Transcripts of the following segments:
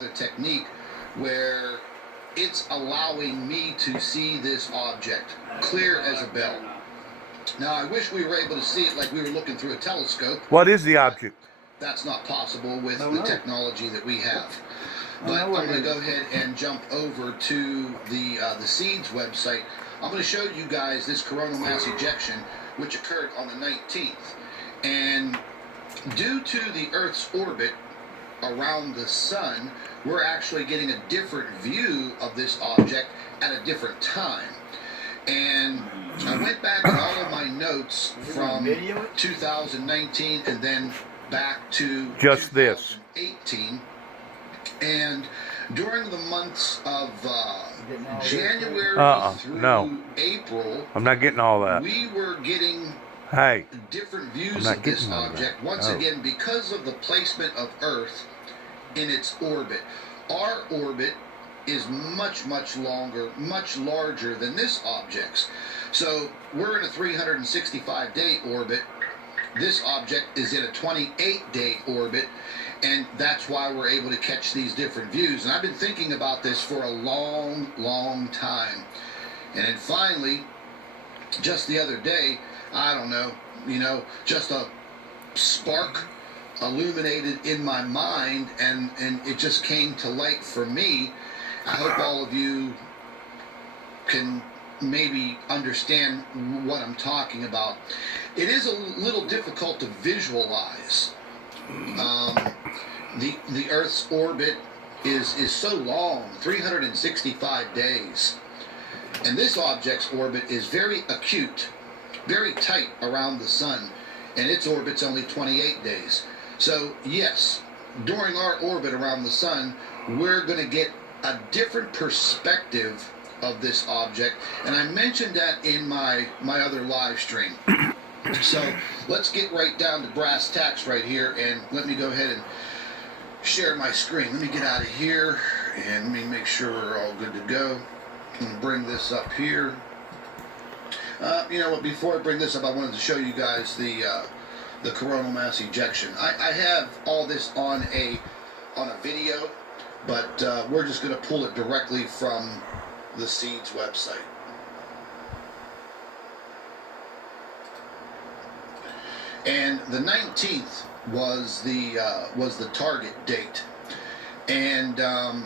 the technique where it's allowing me to see this object clear as a bell. Now, I wish we were able to see it like we were looking through a telescope. What is the object? That's not possible with the technology that we have. But I'm going to go ahead and jump over to the SEEDS website. I'm going to show you guys this coronal mass ejection, which occurred on the 19th. And due to the Earth's orbit around the sun, we're actually getting a different view of this object at a different time. And I went back in all of my notes from 2019 and then back to just 2018. And during the months of January through April, I'm not getting all that. We were getting different views of this object. Once again, because of the placement of Earth in its orbit. Our orbit is much, much longer, much larger than this object's. So we're in a 365-day orbit. This object is in a 28-day orbit, and that's why we're able to catch these different views. And I've been thinking about this for a long, long time. And then finally, just the other day, I don't know, just a spark illuminated in my mind, and it just came to light for me. I hope all of you can maybe understand what I'm talking about. It is a little difficult to visualize. The Earth's orbit is so long, 365 days. And this object's orbit is very acute, very tight around the sun, and its orbit's only 28 days. So yes, during our orbit around the sun, we're going to get a different perspective of this object, and I mentioned that in my other live stream. So let's get right down to brass tacks right here, and let me go ahead and share my screen. Let me get out of here, and let me make sure we're all good to go. I'm going to bring this up here. You know what, before I bring this up, I wanted to show you guys the coronal mass ejection. I have all this on a video, but we're just going to pull it directly from the SEEDS website. And the 19th was the target date, and I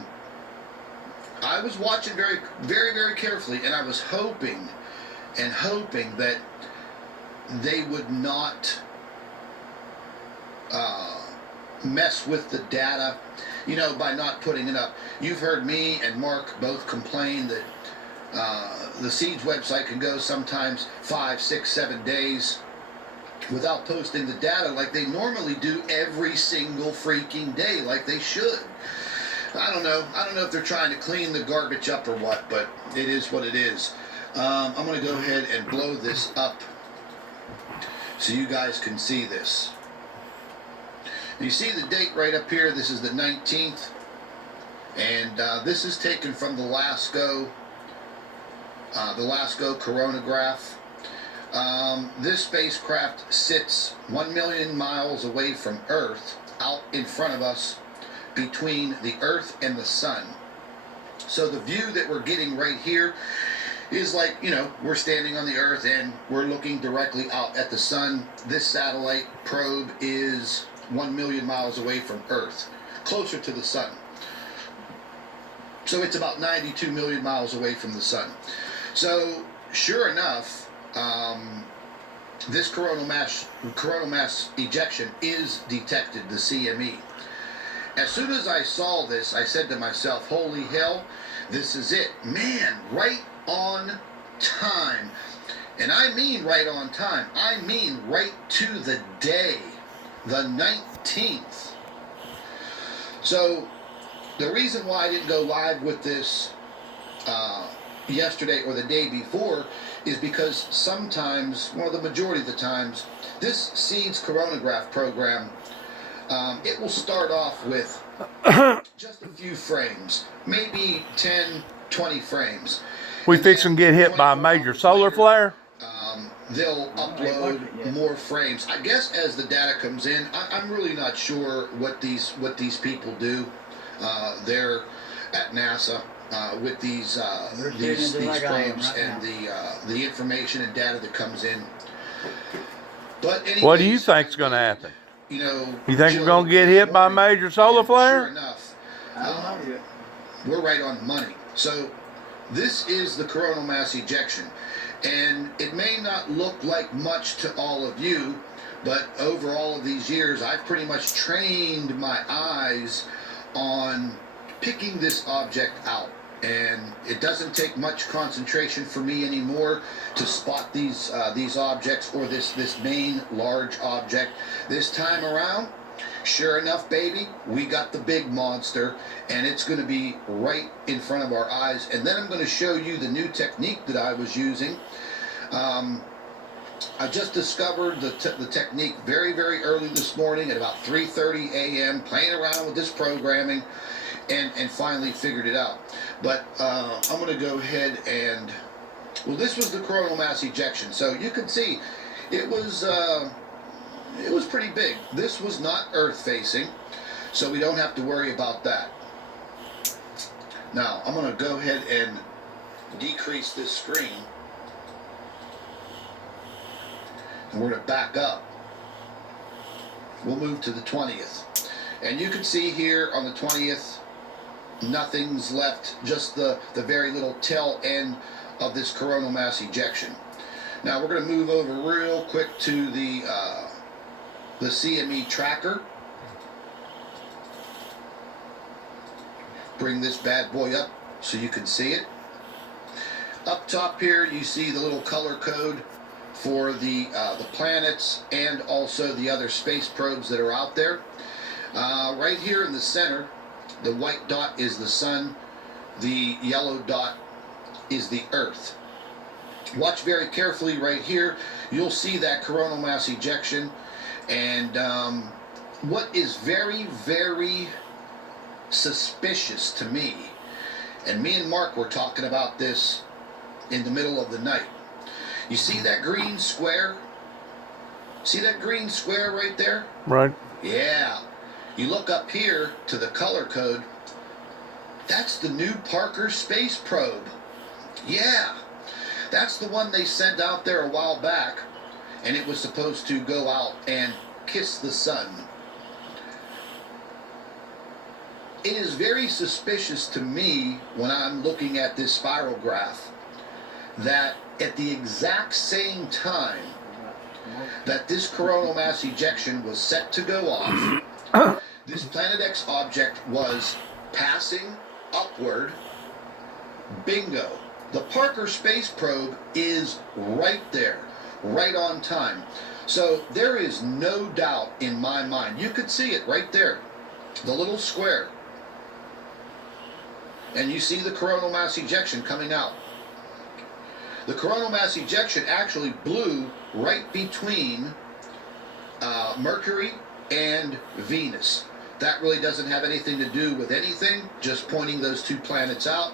was watching very, very, very carefully, and I was hoping that they would not mess with the data, by not putting it up. You've heard me and Mark both complain that the SEEDS website can go sometimes 5, 6, 7 days without posting the data like they normally do every single freaking day, like they should. I don't know if they're trying to clean the garbage up or what, but it is what it is. I'm going to go ahead and blow this up so you guys can see this. You see the date right up here. This is the 19th, and this is taken from the LASCO coronagraph. This spacecraft sits 1 million miles away from Earth, out in front of us, between the Earth and the sun. So the view that we're getting right here is like, we're standing on the Earth and we're looking directly out at the sun. This satellite probe is 1 million miles away from Earth, closer to the sun. So it's about 92 million miles away from the sun. So sure enough, this coronal mass ejection is detected, the CME. As soon as I saw this, I said to myself, holy hell, this is it. Man, right on time. And I mean right on time. I mean right to the day, the 19th. So the reason why I didn't go live with this yesterday or the day before is because sometimes, well, the majority of the times, this SEEDS coronagraph program, it will start off with just a few frames, maybe 10, 20 frames. We fixing to get hit by a major solar flare? They'll upload more frames. I guess as the data comes in, I'm really not sure what these people do. there at NASA with these probes and the information and data that comes in. But anyways, What do you think's going to happen? You know, You think we're going to get hit by a major solar flare? Sure enough, we're right on money. So this is the coronal mass ejection, and it may not look like much to all of you, but over all of these years, I've pretty much trained my eyes on picking this object out. And it doesn't take much concentration for me anymore to spot these objects, or this main large object. This time around, sure enough, baby, we got the big monster, and it's going to be right in front of our eyes. And then I'm going to show you the new technique that I was using. I just discovered the technique very, very early this morning at about 3:30 a.m., playing around with this programming, and finally figured it out. But I'm going to go ahead and, well, this was the coronal mass ejection. So you can see it was pretty big. This was not Earth-facing, so we don't have to worry about that. Now, I'm going to go ahead and decrease this screen. And we're going to back up. We'll move to the 20th. And you can see here on the 20th, nothing's left, just the very little tail end of this coronal mass ejection. Now we're going to move over real quick to the CME tracker. Bring this bad boy up so you can see it. Up top here, you see the little color code for the planets and also the other space probes that are out there. Right here in the center, the white dot is the sun, the yellow dot is the Earth. Watch very carefully right here. You'll see that coronal mass ejection. And what is very, very suspicious to me, and me and Mark were talking about this in the middle of the night. You see that green square? See that green square right there? Right. Yeah. You look up here to the color code. That's the new Parker space probe. Yeah. That's the one they sent out there a while back, and it was supposed to go out and kiss the sun. It is very suspicious to me when I'm looking at this spiral graph that at the exact same time that this coronal mass ejection was set to go off, this Planet X object was passing upward. Bingo. The Parker space probe is right there, right on time. So there is no doubt in my mind. You could see it right there, the little square. And you see the coronal mass ejection coming out. The coronal mass ejection actually blew right between Mercury and Venus. That really doesn't have anything to do with anything, just pointing those two planets out.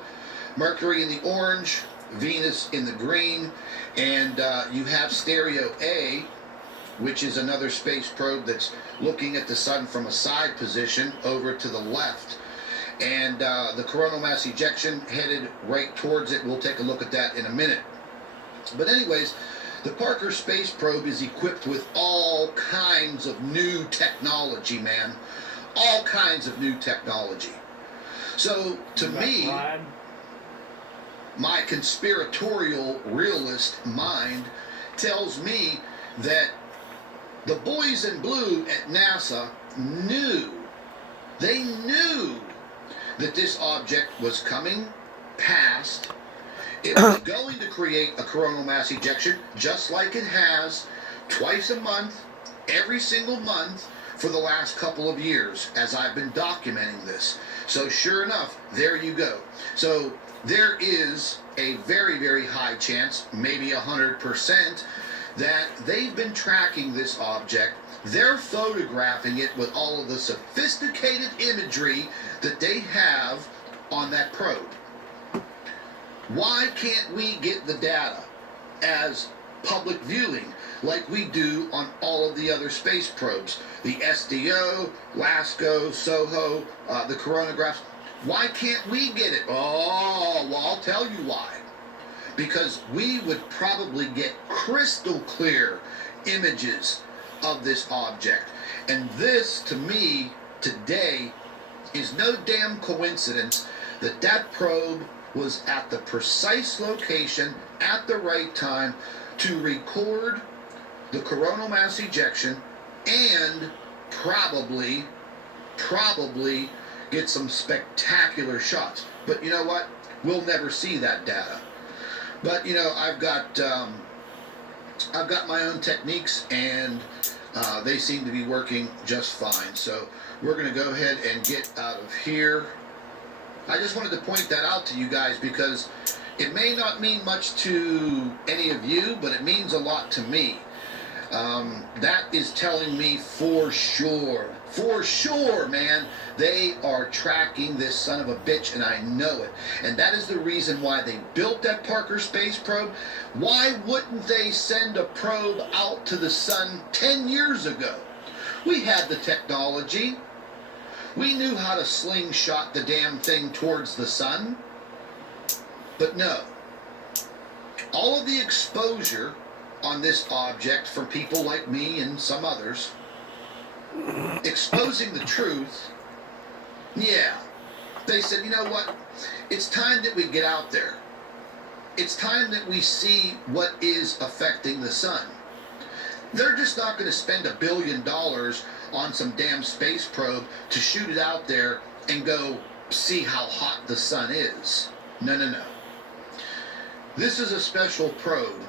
Mercury in the orange, Venus in the green, and you have Stereo A, which is another space probe that's looking at the sun from a side position over to the left. And the coronal mass ejection headed right towards it. We'll take a look at that in a minute. But anyways, the Parker space probe is equipped with all kinds of new technology, man. All kinds of new technology. So, to me, my conspiratorial realist mind tells me that the boys in blue at NASA knew, they knew that this object was coming past. It was going to create a coronal mass ejection, just like it has twice a month, every single month, for the last couple of years, as I've been documenting this. So sure enough, there you go. So there is a very, very high chance, maybe 100%, that they've been tracking this object. They're photographing it with all of the sophisticated imagery that they have on that probe. Why can't we get the data as public viewing like we do on all of the other space probes. The SDO, LASCO, SOHO, the coronagraphs. Why can't we get it? Oh, well, I'll tell you why. Because we would probably get crystal clear images of this object. And this, to me, today, is no damn coincidence that that probe was at the precise location at the right time to record the coronal mass ejection and probably get some spectacular shots. But you know what? We'll never see that data. But you know, I've got my own techniques, and they seem to be working just fine. So we're going to go ahead and get out of here. I just wanted to point that out to you guys because it may not mean much to any of you, but it means a lot to me. That is telling me for sure, man, they are tracking this son of a bitch, and I know it. And that is the reason why they built that Parker space probe. Why wouldn't they send a probe out to the sun 10 years ago? We had the technology. We knew how to slingshot the damn thing towards the sun. But no. All of the exposure on this object from people like me and some others exposing the truth, yeah, they said, you know what, it's time that we get out there. It's time that we see what is affecting the sun. They're just not going to spend $1 billion on some damn space probe to shoot it out there and go see how hot the sun is. No. This is a special probe,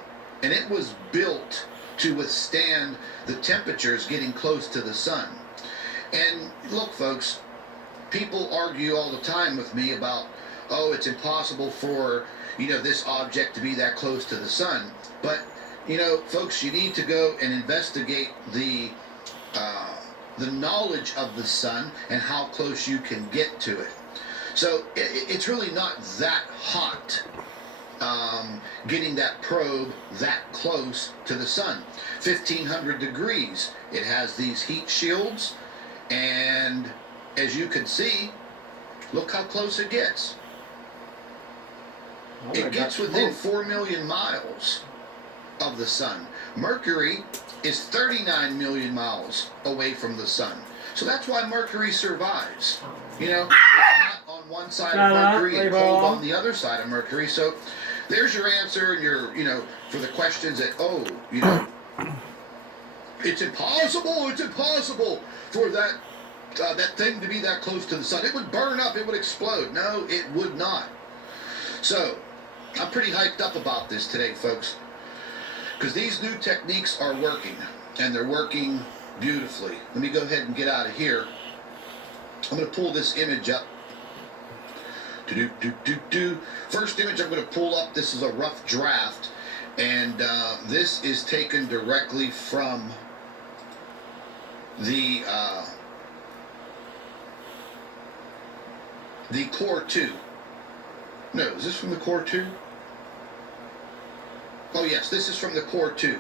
and it was built to withstand the temperatures getting close to the sun. And look, folks, people argue all the time with me about, oh, it's impossible for, this object to be that close to the sun. But, folks, you need to go and investigate the knowledge of the sun and how close you can get to it. So it's really not that hot. Getting that probe that close to the sun. 1,500 degrees. It has these heat shields, and as you can see, look how close it gets. It gets within 4 million miles of the sun. Mercury is 39 million miles away from the sun. So that's why Mercury survives. It's hot on one side of Mercury and cold on the other side of Mercury. So there's your answer, and your, for the questions that, it's impossible for that thing to be that close to the sun. It would burn up, it would explode. No, it would not. So, I'm pretty hyped up about this today, folks, because these new techniques are working, and they're working beautifully. Let me go ahead and get out of here. I'm going to pull this image up. First image I'm going to pull up, this is a rough draft, and this is taken directly from the Core 2. No, is this from the Core 2? Oh yes, this is from the Core 2.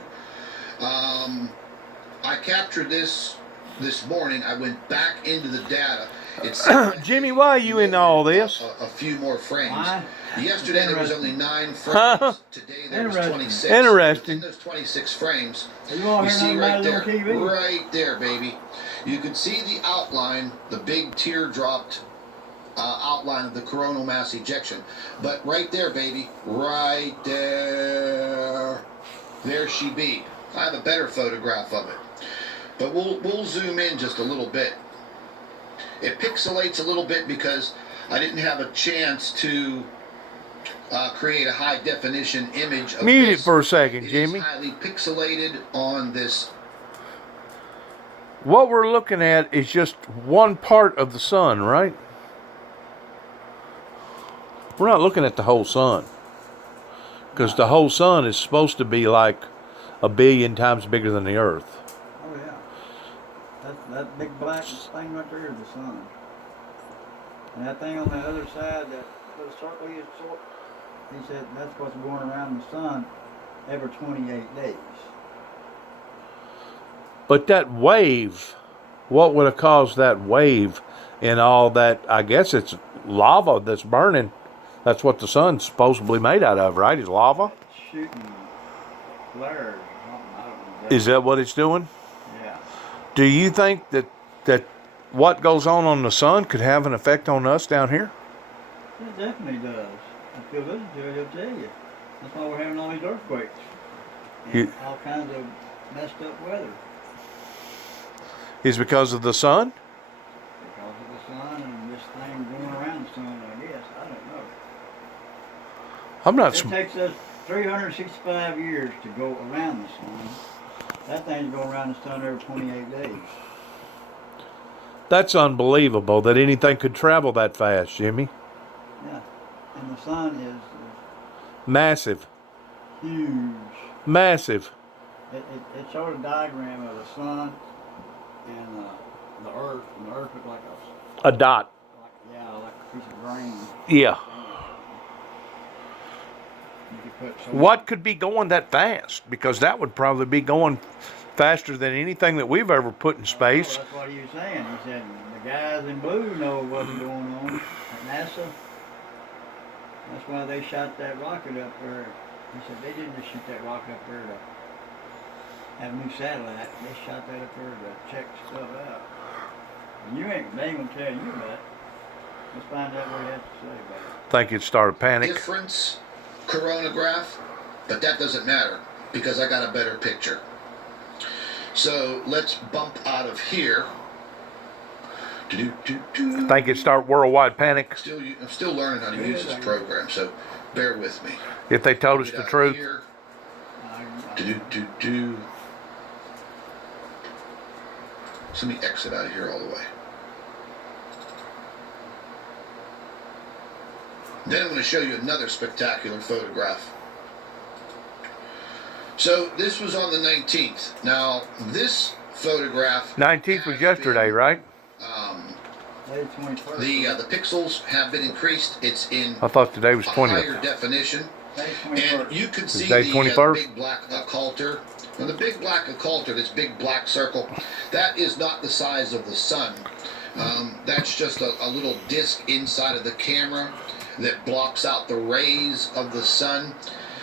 I captured this morning. I went back into the data. It's Jimmy, why are you in all this? A few more frames. Why? Yesterday there was only 9 frames. Today there was 26. Interesting. In those 26 frames, you see right there, baby. You can see the outline, the big teardropped outline of the coronal mass ejection. But right there, baby, right there she be. I have a better photograph of it, but we'll zoom in just a little bit. It pixelates a little bit because I didn't have a chance to create a high definition image of Mute this. it for a second, Jimmy. It's highly pixelated on this. What we're looking at is just one part of the sun, right? We're not looking at the whole sun, because the whole sun is supposed to be like 1 billion times bigger than the Earth. Oh yeah, that big black thing right there is the sun, and that thing on the other side, that little circle he said that's what's going around the sun. every 28 days. But that wave, what would have caused that wave and all that? I guess it's lava that's burning. That's what the sun's supposedly made out of, right? Is lava? Shooting flares or something. I don't know. Is that what it's doing? Yeah. Do you think that what goes on the sun could have an effect on us down here? It definitely does. If you listen to it, he'll tell you. That's why we're having all these earthquakes. And You- all kinds of messed up weather. Is because of the sun? Because of the sun and this thing going around the sun, I guess. I don't know. I'm not. It takes us 365 years to go around the sun. That thing's going around the sun every 28 days. That's unbelievable that anything could travel that fast, Jimmy. Yeah. And the sun is Massive, huge. massive. It showed a diagram of the sun and the earth. And the earth looked like A dot. like a piece of grain. Yeah. You could put so What could be going that fast? Because that would probably be going faster than anything that we've ever put in space. That's what he was saying. He said the guys in blue know what's going on at NASA. That's why they shot that rocket up there. He said they didn't just shoot that rocket up there to have a new satellite. They shot that up there to check stuff out. And they ain't gonna tell you that. Let's find out what he has to say about it. Think it'd start a panic. Difference coronagraph, but that doesn't matter because I got a better picture. So let's bump out of here. Do-do-do-do. Think it'd start worldwide panic I'm still learning how to use this program, so bear with me. if they told us Get the out of truth. here. I- Do-do-do-do. So let me exit out of here all the way. Then I'm going to show you another spectacular photograph. So this was on the 19th. Now this photograph 19th was has yesterday, been, right? Day 21st. the pixels have been increased. It's in I thought today was a 20th. higher definition. Day And 21st. you can see day the 21st? big black occulter. Now the big black occulter, this big black circle, that is not the size of the sun. That's just a little disc inside of the camera that blocks out the rays of the sun,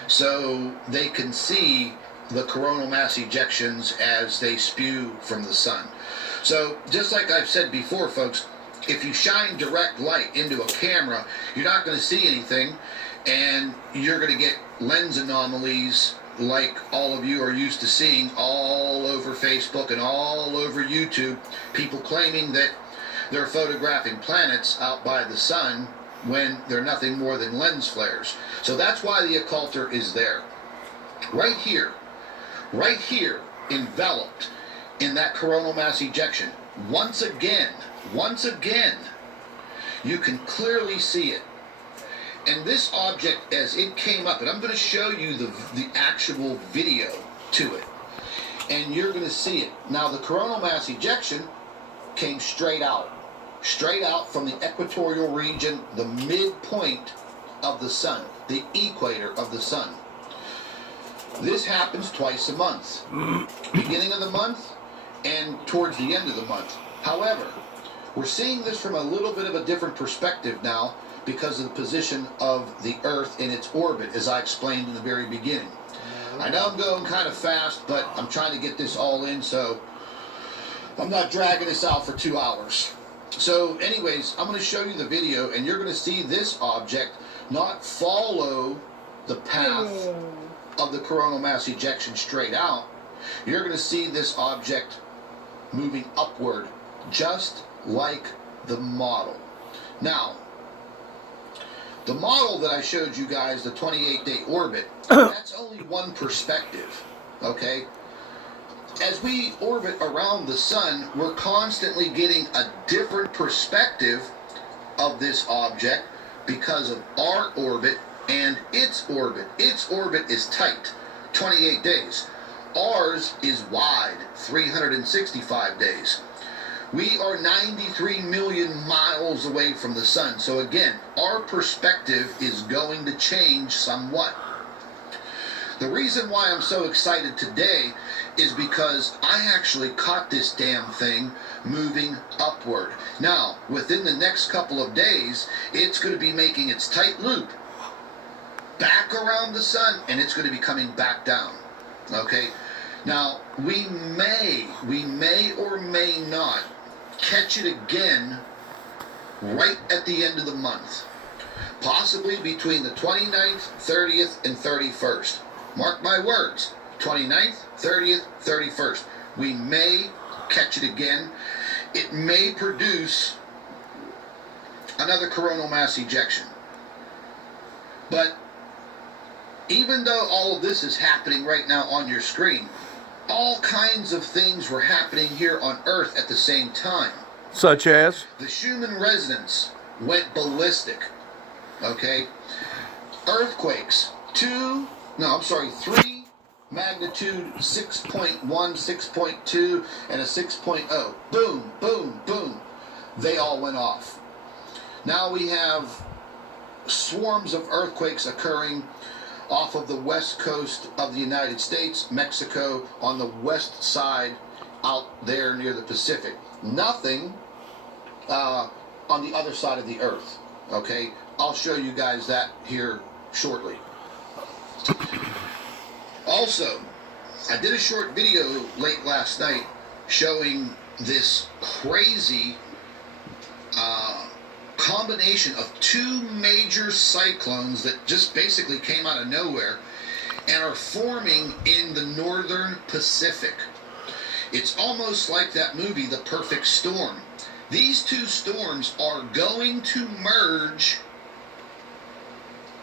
so they can see the coronal mass ejections as they spew from the sun. So just like I've said before, folks, if you shine direct light into a camera, you're not going to see anything, and you're going to get lens anomalies like all of you are used to seeing all over Facebook and all over YouTube, people claiming that they're photographing planets out by the sun when they're nothing more than lens flares. So that's why the occulter is there. Right here, enveloped in that coronal mass ejection. Once again, you can clearly see it. And this object, as it came up, and I'm going to show you the actual video to it, and you're going to see it. Now, the coronal mass ejection came straight out from the equatorial region, the midpoint of the sun, the equator of the sun. This happens twice a month, beginning of the month and towards the end of the month. However, we're seeing this from a little bit of a different perspective now because of the position of the Earth in its orbit, as I explained in the very beginning. I know I'm going kind of fast, but I'm trying to get this all in, so I'm not dragging this out for 2 hours. So anyways, I'm going to show you the video, and you're going to see this object not follow the path of the coronal mass ejection straight out. You're going to see this object moving upward, just like the model. Now, the model that I showed you guys, the 28-day orbit, that's only one perspective, okay? As we orbit around the sun, we're constantly getting a different perspective of this object because of our orbit and its orbit. Its orbit is tight, 28 days. Ours is wide, 365 days. We are 93 million miles away from the sun. So again, our perspective is going to change somewhat. The reason why I'm so excited today is because I actually caught this damn thing moving upward. Now, within the next couple of days, it's going to be making its tight loop back around the sun, and it's going to be coming back down. Okay? Now, we may or may not catch it again right at the end of the month. Possibly between the 29th, 30th, and 31st. Mark my words, 29th, 30th, 31st. We may catch it again. It may produce another coronal mass ejection. But even though all of this is happening right now on your screen, all kinds of things were happening here on Earth at the same time. Such as? The Schumann resonance went ballistic. Okay? Earthquakes. 3 magnitude 6.1, 6.2, and a 6.0. Boom, boom, boom. They all went off. Now we have swarms of earthquakes occurring off of the west coast of the United States, Mexico, on the west side out there near the Pacific. Nothing on the other side of the earth. Okay? I'll show you guys that here shortly. Also, I did a short video late last night showing this crazy combination of two major cyclones that just basically came out of nowhere and are forming in the northern Pacific. It's almost like that movie, The Perfect Storm. These two storms are going to merge,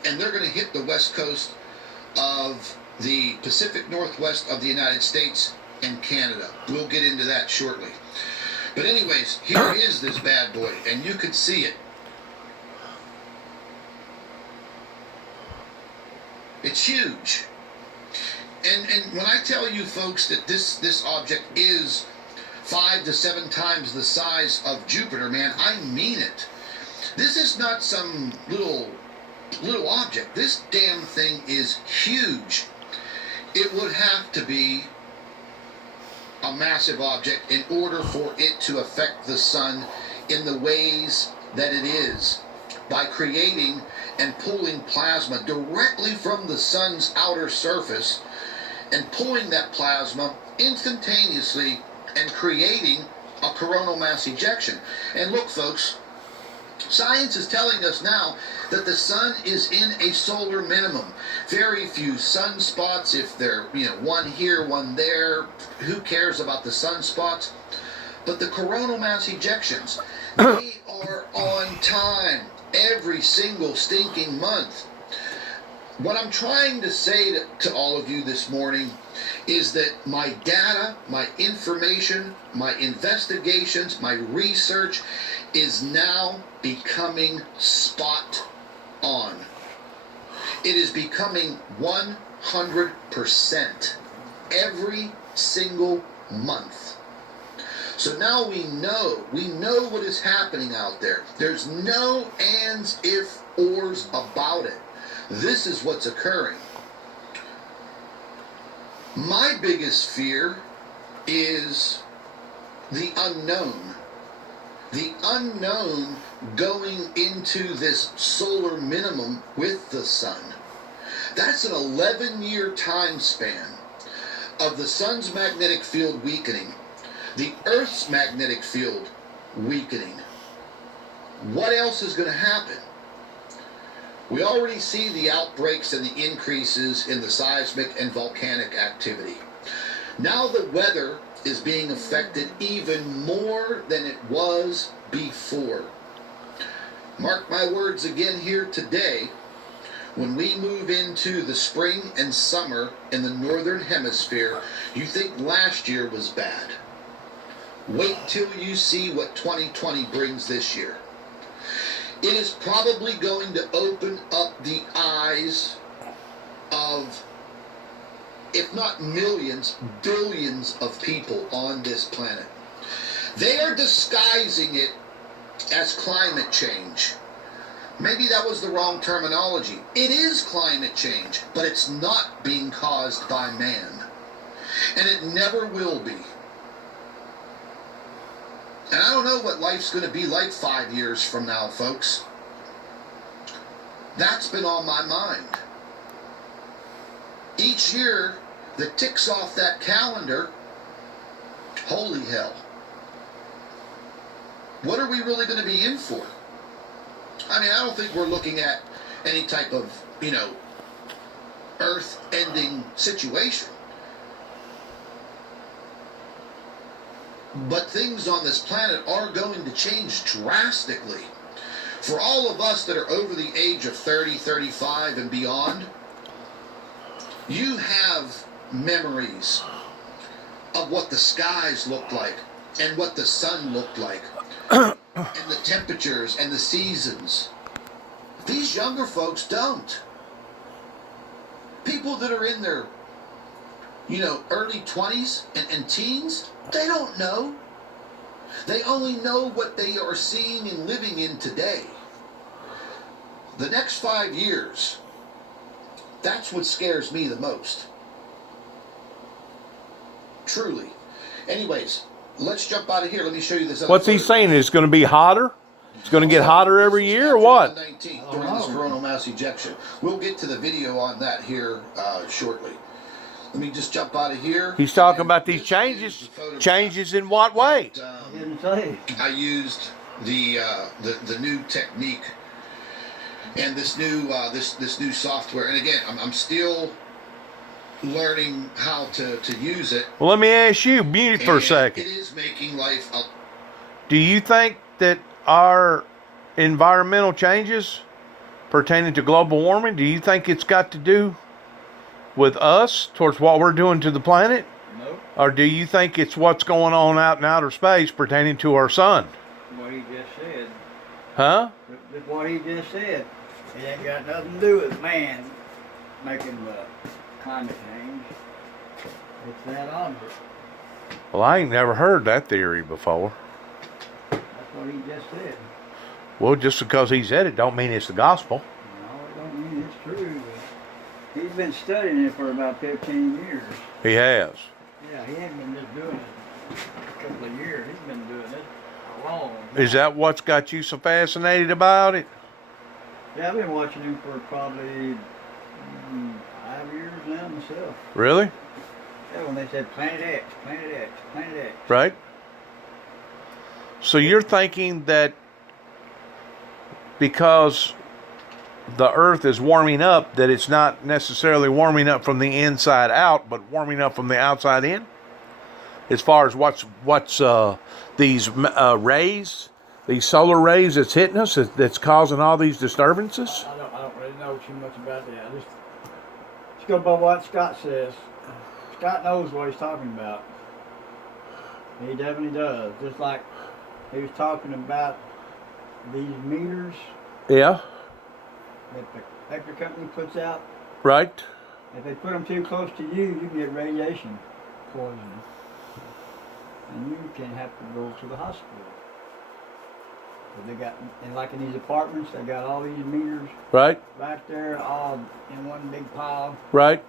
and they're going to hit the west coast of the Pacific Northwest of the United States and Canada. We'll get into that shortly. But anyways, here is this bad boy, and you can see it. It's huge. And when I tell you folks that this object is 5 to 7 times the size of Jupiter, man, I mean it. This is not some little object. This damn thing is huge. It would have to be a massive object in order for it to affect the sun in the ways that it is, by creating and pulling plasma directly from the sun's outer surface and pulling that plasma instantaneously and creating a coronal mass ejection. And look, folks, science is telling us now that the sun is in a solar minimum. Very few sunspots. If they're, one here, one there, who cares about the sunspots? But the coronal mass ejections, they are on time every single stinking month. What I'm trying to say to all of you this morning is that my data, my information, my investigations, my research is now becoming spot on. It is becoming 100% every single month. So now we know what is happening out there. There's no ands, if, ors about it. This is what's occurring. My biggest fear is the unknown. The unknown going into this solar minimum with the sun. That's an 11-year time span of the sun's magnetic field weakening, the Earth's magnetic field weakening. What else is going to happen? We already see the outbreaks and the increases in the seismic and volcanic activity. Now the weather is being affected even more than it was before. Mark my words again here today, when we move into the spring and summer in the northern hemisphere, you think last year was bad. Wait till you see what 2020 brings this year. It is probably going to open up the eyes of, if not millions, billions of people on this planet. They are disguising it as climate change. Maybe that was the wrong terminology. It is climate change, but it's not being caused by man. And it never will be. And I don't know what life's going to be like 5 years from now, folks. That's been on my mind. Each year that ticks off that calendar, holy hell. What are we really going to be in for? I mean, I don't think we're looking at any type of, earth-ending situation. But things on this planet are going to change drastically. For all of us that are over the age of 30, 35, and beyond, you have memories of what the skies looked like and what the sun looked like and the temperatures and the seasons. These younger folks don't. People that are in their, early 20s and teens, they don't know. They only know what they are seeing and living in today. The next 5 years, that's what scares me the most. Truly. Anyways, let's jump out of here. Let me show you this other What's he photo. saying? It's going to be hotter? It's going to get hotter every year or what? 19th, during this coronal mass ejection. We'll get to the video on that here shortly. Let me just jump out of here. He's talking And about these this changes. is the photograph Changes in what way? that, I didn't say. I used the new technique and this new this new software. And again, I'm still learning how to use it. Well, let me ask you, mute for a And second. It is making life a Do you think that our environmental changes pertaining to global warming, do you think it's got to do with us towards what we're doing to the planet? Nope. Or do you think it's what's going on out in outer space pertaining to our sun? What he just said. Huh? Just what he just said. It ain't got nothing to do with man making the climate change. It's that object. Well, I ain't never heard that theory before. That's what he just said. Well, just because he said it don't mean it's the gospel. No, it don't mean it's true. But he's been studying it for about 15 years. He has. Yeah, he ain't been just doing it a couple of years. He's been doing it a long time. Is that what's got you so fascinated about it? Yeah, I've been watching him for probably 5 years now myself. Really? Yeah, when they said Planet X, Planet X, Planet X. Right? So you're thinking that because the earth is warming up, that it's not necessarily warming up from the inside out, but warming up from the outside in? As far as what's these rays, these solar rays that's hitting us, that's causing all these disturbances? I don't really know too much about that. Just go by what Scott says. Scott knows what he's talking about. He definitely does. Just like he was talking about these meters Yeah, that the electric company puts out. right? If they put them too close to you, you can get radiation poisoning. And you can have to go to the hospital. But they got, and like in these apartments, they got all these meters Right, right there, all in one big pile. right.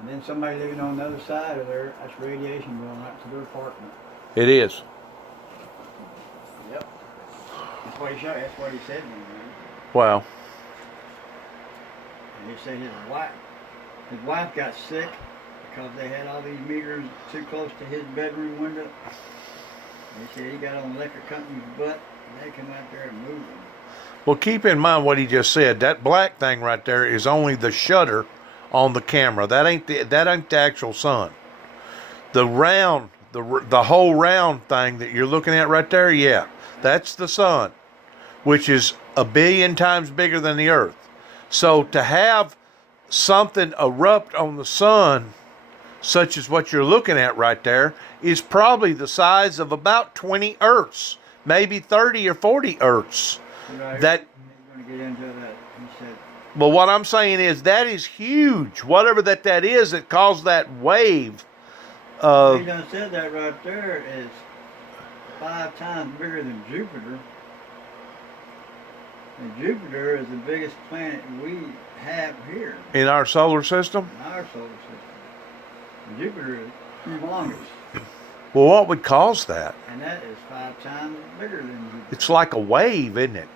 And then somebody living on the other side of there, that's radiation going right to their apartment. It is. Yep. That's what he showed. That's what he said to me, man. Wow. And he said his wife got sick because they had all these meters too close to his bedroom window. And he said he got on the electric company's butt, and they come out there and move him. Well, keep in mind what he just said. That black thing right there is only the shutter on the camera. That ain't the actual sun. The round, the whole round thing that you're looking at right there, yeah, that's the sun, which is 1 billion times bigger than the earth. So to have something erupt on the sun, such as what you're looking at right there, is probably the size of about 20 Earths, maybe 30 or 40 Earths. Right. That, He's going to get into that. He said, but what I'm saying is that is huge. Whatever that is that caused that wave. he done said that right there is 5 times bigger than Jupiter. And Jupiter is the biggest planet we have here in our solar system. in our solar system. And Jupiter is humongous, Well, what would cause that? and that is 5 times bigger than Jupiter. It's like a wave, isn't it?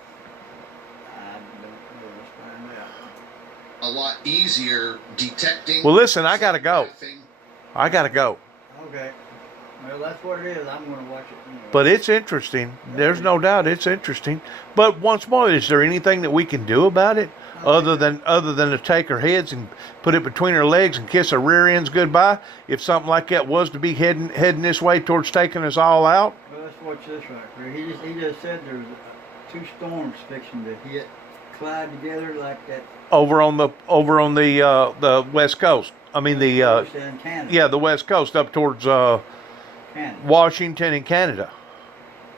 I don't know. Let's find out. A lot easier detecting. Well, listen, I gotta go. I gotta go. Okay. Well, that's what it is. I'm going to watch it. Anyway. But it's interesting. There's no doubt it's interesting. But once more, is there anything that we can do about it other than to take our heads and put it between our legs and kiss our rear ends goodbye? If something like that was to be heading this way towards taking us all out. Well, let's watch this right here. He just said there's 2 storms fixing to hit, collide together like that. Over on the west coast. I mean in Canada. the west coast up towards Canada. Washington and Canada.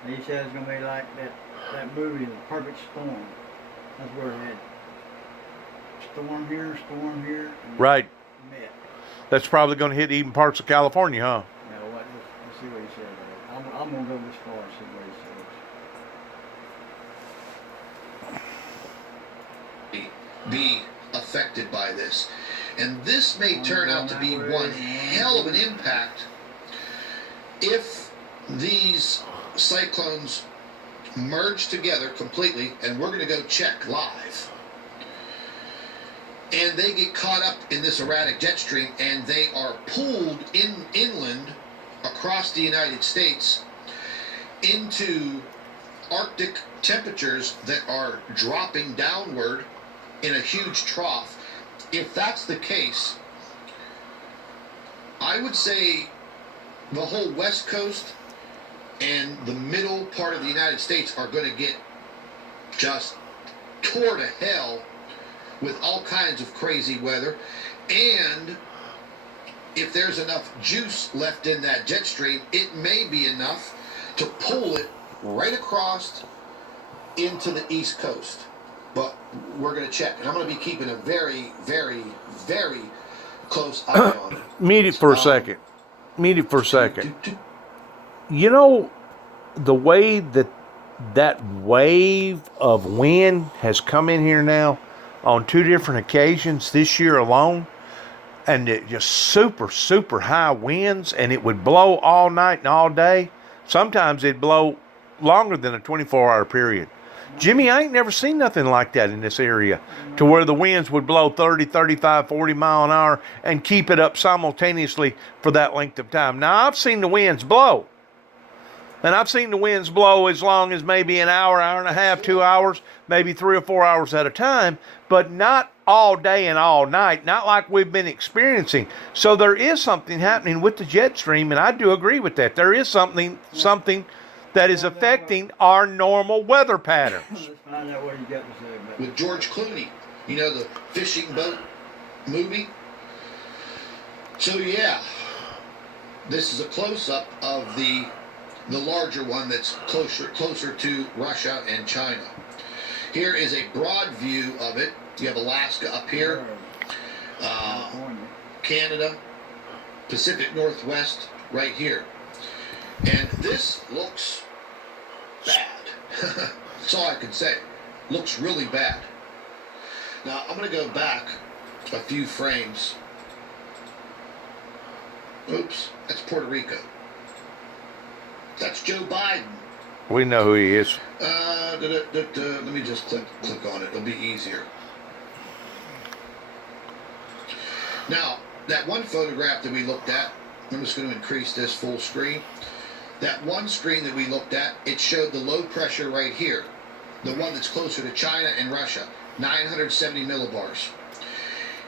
And he said it's going to be like that movie, The Perfect Storm. That's where it had storm here. And Right. met. That's probably going to hit even parts of California, huh? Now, let's see what he said. I'm going to go this far and see what he says. Be affected by this. And this may turn out to be one hell of an impact if these cyclones merge together completely, and we're going to go check live. And they get caught up in this erratic jet stream, and they are pulled inland across the United States into Arctic temperatures that are dropping downward in a huge trough. If that's the case, I would say the whole West Coast and the middle part of the United States are going to get just tore to hell with all kinds of crazy weather. And if there's enough juice left in that jet stream, it may be enough to pull it right across into the East Coast. But we're going to check. And I'm going to be keeping a very, very, very close eye on it. Meet it for a second. Meet it for a second. You know, the way that wave of wind has come in here now on 2 different occasions this year alone, and it just super, super high winds, and it would blow all night and all day. Sometimes it'd blow longer than a 24-hour period. Jimmy, I ain't never seen nothing like that in this area, to where the winds would blow 30, 35, 40 mile an hour and keep it up simultaneously for that length of time. Now, I've seen the winds blow. And I've seen the winds blow as long as maybe an hour, hour and a half, 2 hours, maybe 3 or 4 hours at a time, but not all day and all night, not like we've been experiencing. So there is something happening with the jet stream, and I do agree with that. There is something that is affecting our normal weather patterns. Let's find out what he got to say about it. With George Clooney, you know, the fishing boat movie. So yeah, this is a close-up of the larger one that's closer to Russia and China. Here is a broad view of it. You have Alaska up here, Canada, Pacific Northwest right here. And this looks bad. That's all I can say. Looks really bad. Now, I'm going to go back a few frames. Oops, that's Puerto Rico. That's Joe Biden. We know who he is. Let me just click on it. It'll be easier. Now, that one photograph that we looked at, I'm just going to increase this full screen. That one screen that we looked at, it showed the low pressure right here. The one that's closer to China and Russia, 970 millibars.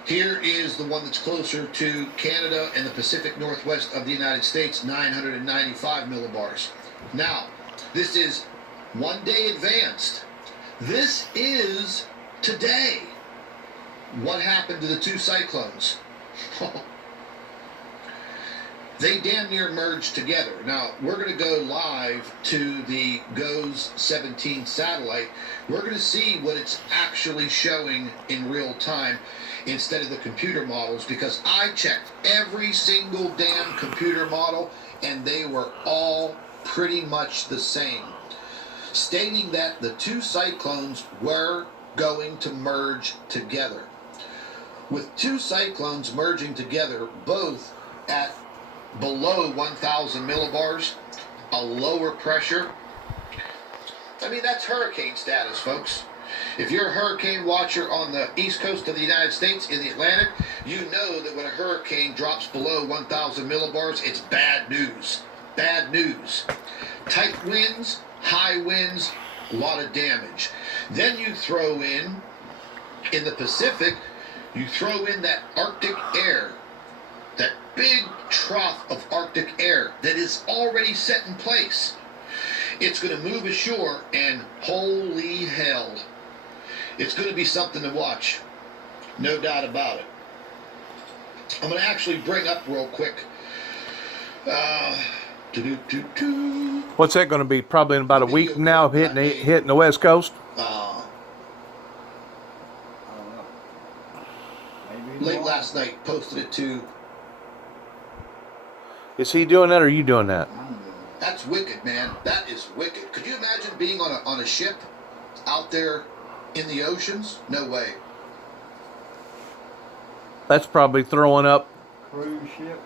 Here is the one that's closer to Canada and the Pacific Northwest of the United States, 995 millibars. Now, this is 1 day advanced. This is today. What happened to the 2 cyclones? They damn near merged together. Now, we're going to go live to the GOES 17 satellite. We're going to see what it's actually showing in real time instead of the computer models, because I checked every single damn computer model and they were all pretty much the same. stating that the two cyclones were going to merge together. With two cyclones merging together, both at below 1,000 millibars, a lower pressure. I mean, that's hurricane status, folks. If you're a hurricane watcher on the east coast of the United States in the Atlantic, you know that when a hurricane drops below 1,000 millibars, it's bad news. Bad news. Tight winds, high winds, a lot of damage. Then you throw in the Pacific, you throw in that Arctic air, that big trough of Arctic air that is already set in place. It's going to move ashore, and holy hell, it's going to be something to watch. No doubt about it. I'm going to actually bring up real quick. What's that going to be? Probably in about a week from now, hitting the West Coast. Late last night, posted it to. Is he doing that, or are you doing that? That's wicked, man. That is wicked. Could you imagine being on a ship out there in the oceans? No way. That's probably throwing up. Cruise ship.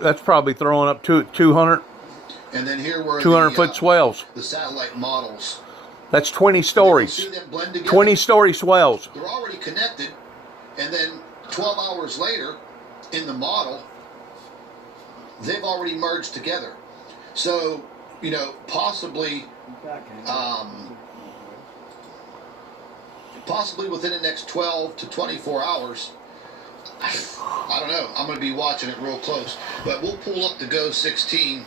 That's probably throwing up 200. And then here were 200-foot swells. the satellite models. That's 20 You stories. see them blend together? 20-story swells. They're already connected, and then 12 hours later, in the model, they've already merged together. So, you know, possibly within the next 12 to 24 hours, I don't know. I'm going to be watching it real close. But we'll pull up the GO-16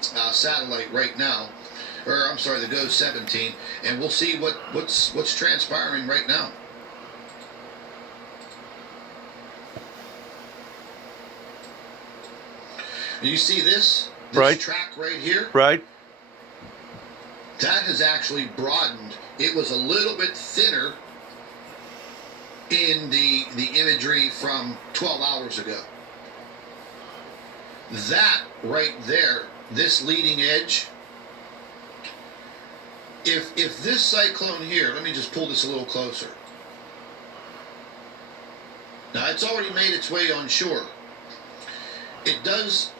satellite right now. Or, I'm sorry, the GO-17. And we'll see what's transpiring right now. And you see this Right. track right here? Right? That has actually broadened. It was a little bit thinner in the imagery from 12 hours ago. That right there, this leading edge, if this cyclone here, let me just pull this a little closer. Now it's already made its way on shore. It does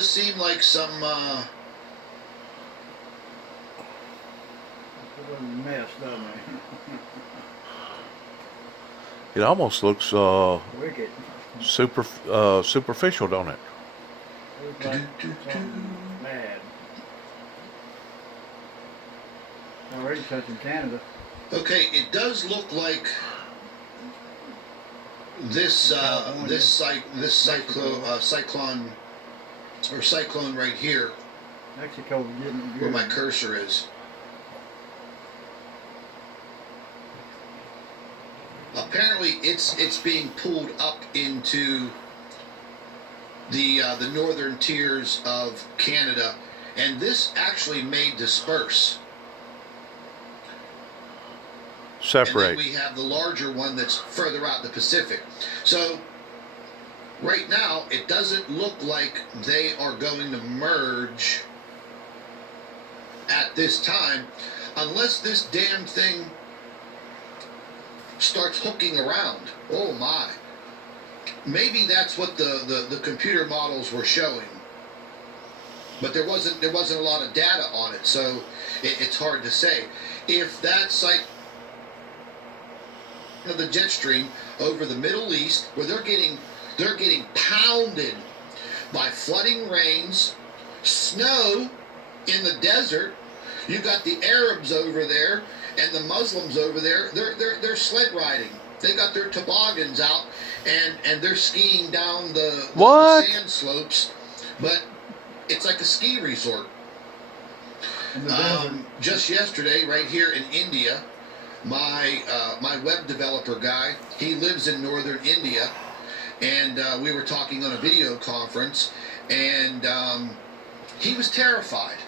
seem like some Mess, doesn't it? It almost looks Wicked. superficial, don't it? Looks like something bad. Already touching Canada. okay, it does look like this cyclone right here, Mexico's getting good. where my cursor is. Apparently, it's being pulled up into the northern tiers of Canada, and this actually may disperse. Separate. And then we have the larger one that's further out in the Pacific. So right now, it doesn't look like they are going to merge at this time, unless this damn thing starts hooking around. Oh my. Maybe that's what the computer models were showing. But there wasn't a lot of data on it, so it's hard to say. If that's like the jet stream over the Middle East, where they're getting pounded by flooding rains, snow in the desert. You got the Arabs over there and the Muslims over there. They're sled riding. They got their toboggans out and they're skiing down the sand slopes. But it's like a ski resort. Just yesterday, right here in India, my web developer guy, he lives in northern India, and we were talking on a video conference, and he was terrified.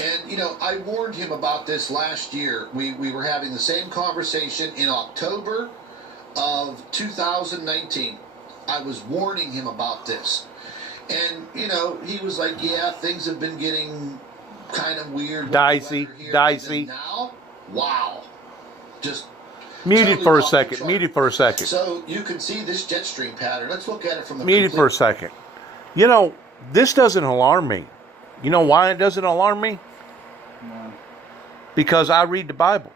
And, you know, I warned him about this last year. We were having the same conversation in October of 2019. I was warning him about this. And, you know, he was like, yeah, things have been getting kind of weird. with the Dicey, weather here. dicey. And then now, wow. Just Muted totally for a off the second. chart. Muted for a second. So you can see this jet stream pattern. Let's look at it from the Muted for a second. You know, this doesn't alarm me. You know why it doesn't alarm me? No. Because I read the Bible.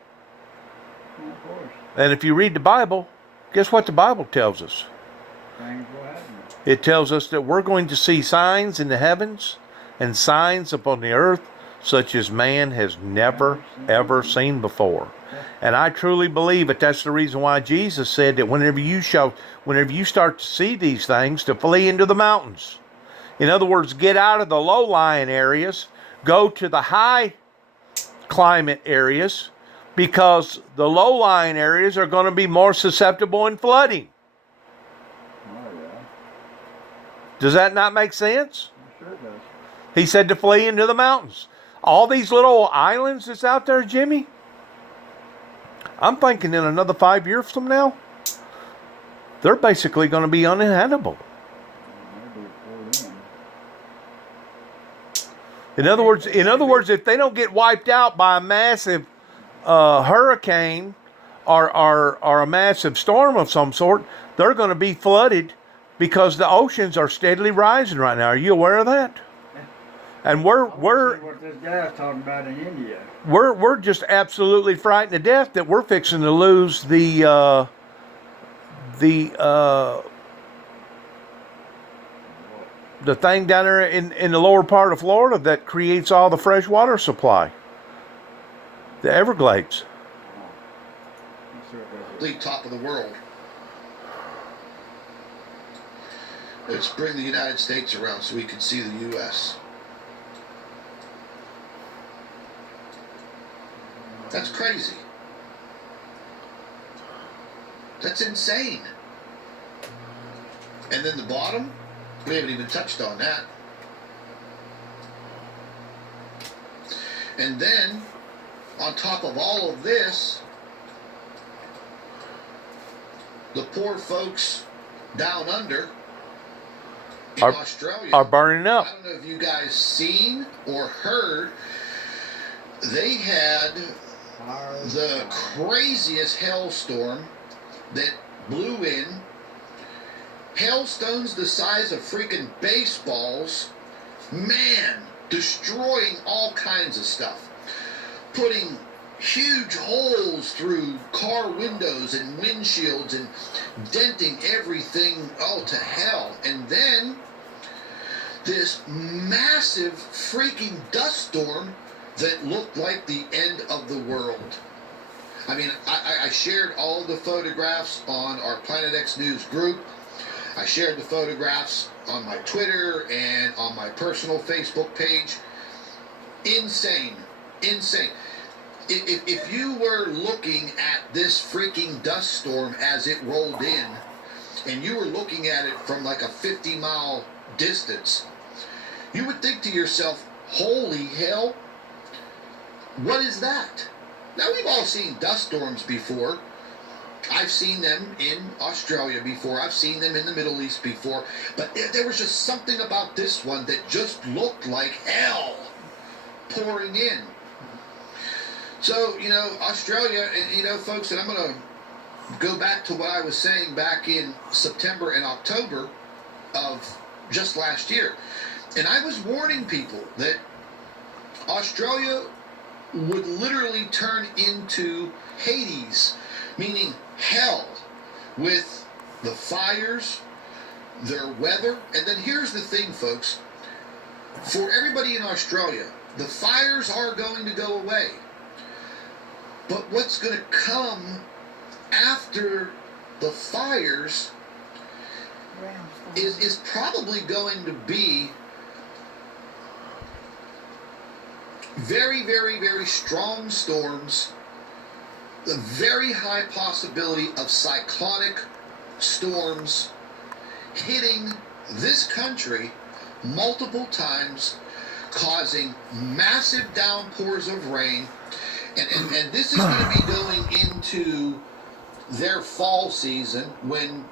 Of course. And if you read the Bible, guess what the Bible tells us? Things will happen. It tells us that we're going to see signs in the heavens and signs upon the earth such as man has never, ever seen before. And I truly believe that that's the reason why Jesus said that whenever you start to see these things, to flee into the mountains. In other words, get out of the low-lying areas, go to the high climate areas, because the low-lying areas are going to be more susceptible in flooding. Oh, yeah. Does that not make sense? Sure it does. He said to flee into the mountains. All these little islands that's out there, Jimmy, I'm thinking in another 5 years from now, they're basically going to be uninhabitable. Maybe poured in. In other words, if they don't get wiped out by a massive hurricane or a massive storm of some sort, they're going to be flooded because the oceans are steadily rising right now. Are you aware of that? And we're See what this guy's talking about in India. we're just absolutely frightened to death that we're fixing to lose the thing down there in the lower part of Florida that creates all the fresh water supply. The Everglades. I'm sure it does. complete top of the world. Let's bring the United States around so we can see the U.S. That's crazy. That's insane. And then the bottom, we haven't even touched on that. And then, on top of all of this, the poor folks down under in Australia are burning up. I don't know if you guys seen or heard, they had the craziest hailstorm that blew in. Hailstones the size of freaking baseballs. Man, destroying all kinds of stuff. Putting huge holes through car windows and windshields and denting everything all to hell. And then this massive freaking dust storm that looked like the end of the world. I mean, I shared all the photographs on our Planet X News group. I shared the photographs on my Twitter and on my personal Facebook page. Insane. Insane. If you were looking at this freaking dust storm as it rolled in, and you were looking at it from like a 50-mile distance, you would think to yourself, holy hell, what is that? Now, we've all seen dust storms before. I've seen them in Australia before. I've seen them in the Middle East before. But there was just something about this one that just looked like hell pouring in. So, you know, Australia, you know, folks, and I'm going to go back to what I was saying back in September and October of just last year. And I was warning people that Australia would literally turn into Hades, meaning hell, with the fires, their weather. And then here's the thing, folks. For everybody in Australia, the fires are going to go away. But what's going to come after the fires is probably going to be very, very, very strong storms, the very high possibility of cyclonic storms hitting this country multiple times, causing massive downpours of rain. And this is going to be going into their fall season when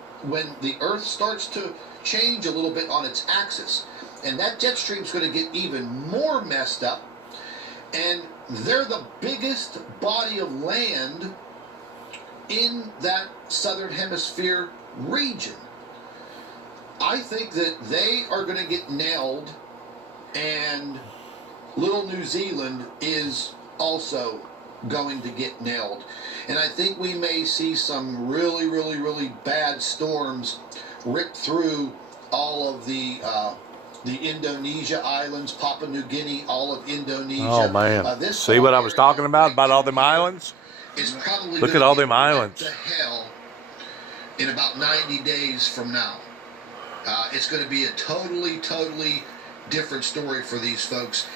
the earth starts to change a little bit on its axis. And that jet stream's going to get even more messed up. And they're the biggest body of land in that southern hemisphere region. I think that they are going to get nailed, and little New Zealand is also going to get nailed. And I think we may see some really, really, really bad storms rip through all of the Indonesia islands, Papua New Guinea, all of Indonesia. Oh man! This See what I was talking about all them islands? Is probably Look at gonna all get them islands. wrecked to hell in about 90 days from now. It's going to be a totally different story for these folks.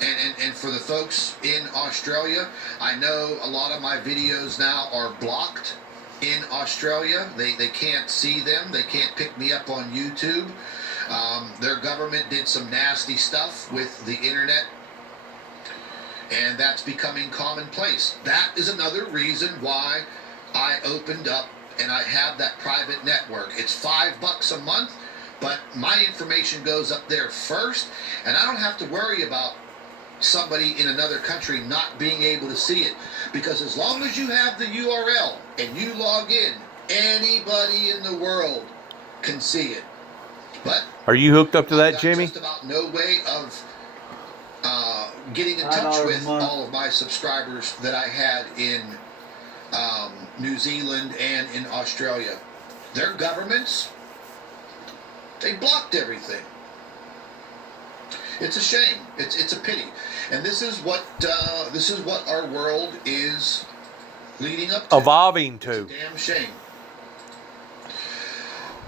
And for the folks in Australia, I know a lot of my videos now are blocked in Australia. They can't see them. They can't pick me up on YouTube. Their government did some nasty stuff with the internet, and that's becoming commonplace. That is another reason why I opened up and I have that private network. It's $5 a month, but my information goes up there first, and I don't have to worry about somebody in another country not being able to see it, because as long as you have the URL and you log in, anybody in the world can see it. But Are you hooked up to that, I've got Jimmy? just about no way of getting in touch with all of my subscribers that I had in New Zealand and in Australia. Their governments, they blocked everything. It's a shame. It's a pity. And this is what our world is leading up to. Evolving to. It's a damn shame.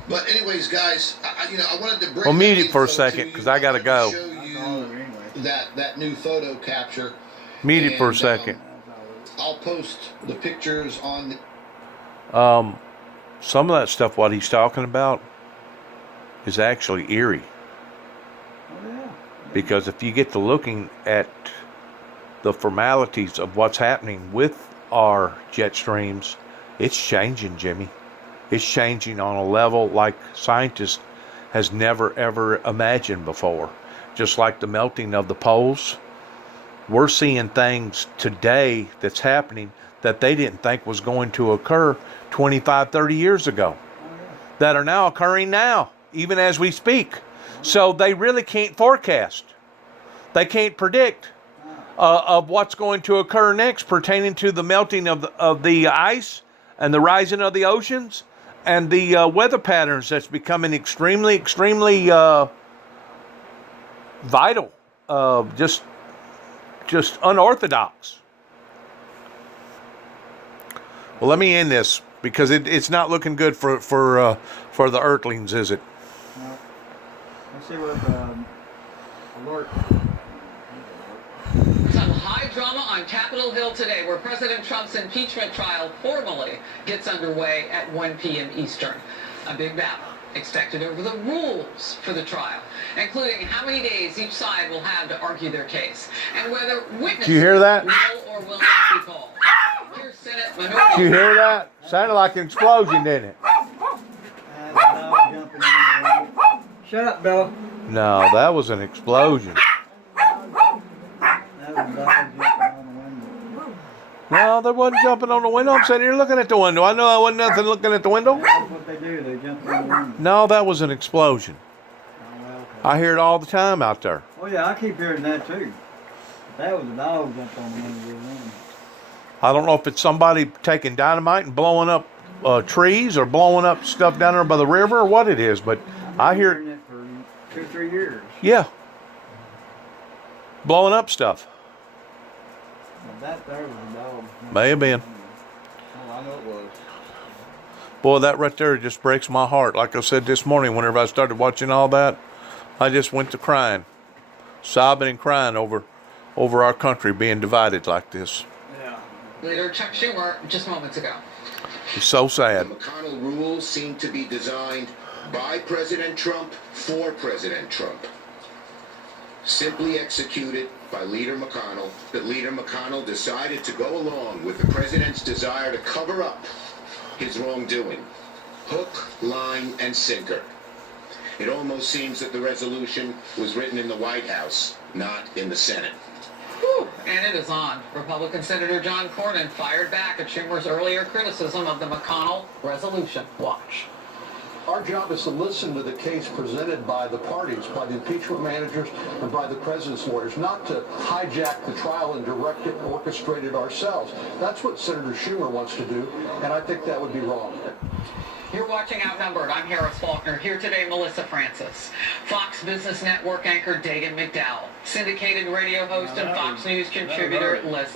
But anyways, guys, I wanted to bring. Well, mute it for a info second, to you. 'cause I gotta wanted go. to show That's you all it anyway. that new photo capture. Mute it for a And, second. I'll post the pictures on the. Some of that stuff, what he's talking about, is actually eerie. Oh yeah. Because if you get to looking at the formalities of what's happening with our jet streams, it's changing, Jimmy. It's changing on a level like scientists has never ever imagined before. Just like the melting of the poles, we're seeing things today that's happening that they didn't think was going to occur 25, 30 years ago, that are now occurring now, even as we speak. So they really can't forecast. They can't predict of what's going to occur next pertaining to the melting of the ice and the rising of the oceans and the weather patterns that's becoming extremely vital, just unorthodox. Well, let me end this because it's not looking good for the Earthlings, is it? No. Let's see what alert. Some high drama on Capitol Hill today, where President Trump's impeachment trial formally gets underway at 1 p.m. Eastern. A big battle expected over the rules for the trial, including how many days each side will have to argue their case, and whether witnesses Did you hear that? will or will not be called. Here's Senate Minority. Did you hear that? Sounded like an explosion, didn't it? Dog jumping in the window. Shut up, Bella. No, that was an explosion. That was a dog jumping on the window. No, there wasn't jumping on the window. I'm sitting here looking at the window. I know I wasn't nothing looking at the window. That's what they do. They jump on the window. No, that was an explosion. Oh, well, okay. I hear it all the time out there. Oh yeah, I keep hearing that too. That was a dog jumped on the window of the room. I don't know if it's somebody taking dynamite and blowing up trees or blowing up stuff down there by the river or what it is, but I hear, Hearing it for 2-3 years. yeah, blowing up stuff. But that there was a dog. May have been. Oh, I know it was. Boy, that right there just breaks my heart. Like I said this morning, whenever I started watching all that, I just went to crying, sobbing and crying over our country being divided like this. Yeah. Leader Chuck Schumer just moments ago. It's so sad. The McConnell rules seem to be designed by President Trump for President Trump. Simply executed by Leader McConnell, that Leader McConnell decided to go along with the president's desire to cover up his wrongdoing. Hook, line, and sinker. It almost seems that the resolution was written in the White House, not in the Senate. Whew. And it is on. Republican Senator John Cornyn fired back at Schumer's earlier criticism of the McConnell resolution. Watch. Our job is to listen to the case presented by the parties, by the impeachment managers, and by the president's lawyers, not to hijack the trial and direct it and orchestrate it ourselves. That's what Senator Schumer wants to do, and I think that would be wrong. You're watching Outnumbered. I'm Harris Faulkner. Here today, Melissa Francis. Fox Business Network anchor Dagan McDowell. Syndicated radio host and Fox News contributor Leslie